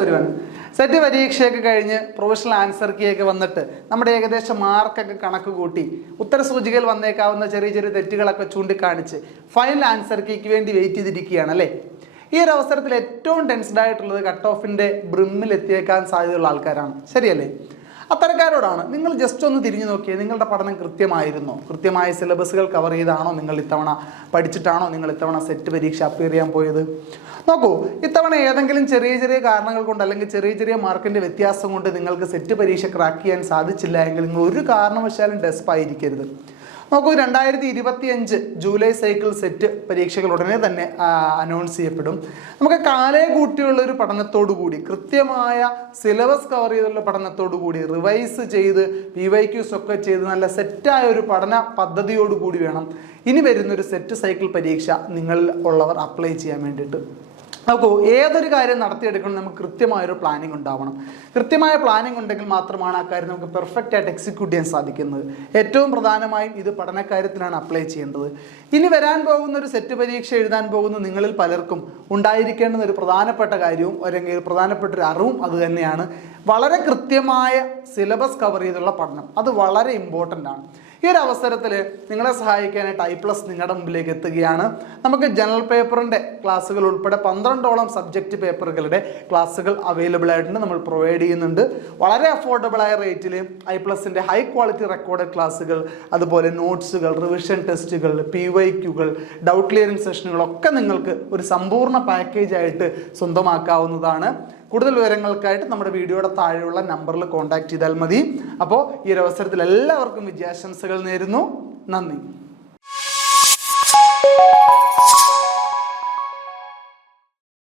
Everyone. Set പരീക്ഷയൊക്കെ കഴിഞ്ഞ് professional answer കീയൊക്കെ വന്നിട്ട് നമ്മുടെ ഏകദേശം മാർക്കൊക്കെ കണക്ക് കൂട്ടി ഉത്തരസൂചികയിൽ വന്നേക്കാവുന്ന ചെറിയ ചെറിയ തെറ്റുകളൊക്കെ ചൂണ്ടിക്കാണിച്ച് ഫൈനൽ ആൻസർ കീക്ക് വേണ്ടി വെയിറ്റ് ചെയ്തിരിക്കുകയാണ് അല്ലേ. ഈ ഒരു അവസരത്തിൽ ഏറ്റവും ടെൻസ്ഡ് ആയിട്ടുള്ളത് കട്ട് ഓഫിൻ്റെ ബ്രിമ്മിൽ എത്തിയേക്കാൻ സാധ്യതയുള്ള ആൾക്കാരാണ്, ശരിയല്ലേ? അത്തരക്കാരോടാണ് നിങ്ങൾ ജസ്റ്റ് ഒന്ന് തിരിഞ്ഞു നോക്കിയേ. നിങ്ങളുടെ പഠനം കൃത്യമായിരുന്നോ? കൃത്യമായ സിലബസുകൾ കവർ ചെയ്താണോ നിങ്ങൾ ഇത്തവണ പഠിച്ചിട്ടാണോ നിങ്ങൾ ഇത്തവണ സെറ്റ് പരീക്ഷ അപ്പിയർ ചെയ്യാൻ പോയത്? നോക്കൂ, ഇത്തവണ ഏതെങ്കിലും ചെറിയ ചെറിയ കാരണങ്ങൾ കൊണ്ട് അല്ലെങ്കിൽ ചെറിയ ചെറിയ മാർക്കിൻ്റെ വ്യത്യാസം കൊണ്ട് നിങ്ങൾക്ക് സെറ്റ് പരീക്ഷ ക്രാക്ക് ചെയ്യാൻ സാധിച്ചില്ല എങ്കിൽ നിങ്ങൾ ഒരു കാരണവശാലും ഡെസ്പായിരിക്കരുത്. നോക്കൂ, 2025 ജൂലൈ സൈക്കിൾ സെറ്റ് പരീക്ഷകൾ ഉടനെ തന്നെ അനൗൺസ് ചെയ്യപ്പെടും. നമുക്ക് കാലേ കൂട്ടിയുള്ള ഒരു പഠനത്തോടു കൂടി, കൃത്യമായ സിലബസ് കവർ ചെയ്തുള്ള പഠനത്തോടു കൂടി, റിവൈസ് ചെയ്ത് PYQs ഒക്കെ ചെയ്ത് നല്ല സെറ്റായ ഒരു പഠന പദ്ധതിയോടുകൂടി വേണം ഇനി വരുന്നൊരു സെറ്റ് സൈക്കിൾ പരീക്ഷ നിങ്ങളിൽ ഉള്ളവർ അപ്ലൈ ചെയ്യാൻ വേണ്ടിയിട്ട്. നോക്കൂ, ഏതൊരു കാര്യം നടത്തിയെടുക്കണം നമുക്ക് കൃത്യമായൊരു പ്ലാനിങ് ഉണ്ടാവണം. കൃത്യമായ പ്ലാനിങ് ഉണ്ടെങ്കിൽ മാത്രമാണ് ആ കാര്യം നമുക്ക് പെർഫെക്റ്റ് ആയിട്ട് എക്സിക്യൂട്ട് ചെയ്യാൻ സാധിക്കുന്നത്. ഏറ്റവും പ്രധാനമായും ഇത് പഠനകാര്യത്തിലാണ് അപ്ലൈ ചെയ്യേണ്ടത്. ഇനി വരാൻ പോകുന്ന ഒരു സെറ്റ് പരീക്ഷ എഴുതാൻ പോകുന്ന നിങ്ങളിൽ പലർക്കും ഉണ്ടായിരിക്കേണ്ടുന്ന ഒരു പ്രധാനപ്പെട്ട കാര്യവും അല്ലെങ്കിൽ ഒരു പ്രധാനപ്പെട്ട ഒരു അറിവും അത് തന്നെയാണ്. വളരെ കൃത്യമായ സിലബസ് കവർ ചെയ്തുള്ള പഠനം, അത് വളരെ ഇമ്പോർട്ടൻ്റ് ആണ്. ഈ ഒരു അവസരത്തിൽ നിങ്ങളെ സഹായിക്കാനായിട്ട് I+ നിങ്ങളുടെ മുമ്പിലേക്ക് എത്തുകയാണ്. നമുക്ക് ജനറൽ പേപ്പറിൻ്റെ ക്ലാസ്സുകൾ ഉൾപ്പെടെ 12ഓളം സബ്ജക്റ്റ് പേപ്പറുകളുടെ ക്ലാസ്സുകൾ അവൈലബിൾ ആയിട്ടുണ്ട്, നമ്മൾ പ്രൊവൈഡ് ചെയ്യുന്നുണ്ട്. വളരെ അഫോർഡബിളായ റേറ്റിൽ I+ൻ്റെ ഹൈ ക്വാളിറ്റി റെക്കോർഡഡ് ക്ലാസ്സുകൾ, അതുപോലെ നോട്ട്സുകൾ, റിവിഷൻ ടെസ്റ്റുകൾ, PYQകൾ, ഡൗട്ട് ക്ലിയറിംഗ് സെഷനുകളൊക്കെ നിങ്ങൾക്ക് ഒരു സമ്പൂർണ്ണ പാക്കേജായിട്ട് സ്വന്തമാക്കാവുന്നതാണ്. കൂടുതൽ വിവരങ്ങൾക്കായിട്ട് നമ്മുടെ വീഡിയോയുടെ താഴെയുള്ള നമ്പറിൽ കോൺടാക്ട് ചെയ്താൽ മതി. അപ്പോൾ ഈ ഒരു അവസരത്തിൽ എല്ലാവർക്കും വിജയാശംസകൾ നേരുന്നു. നന്ദി.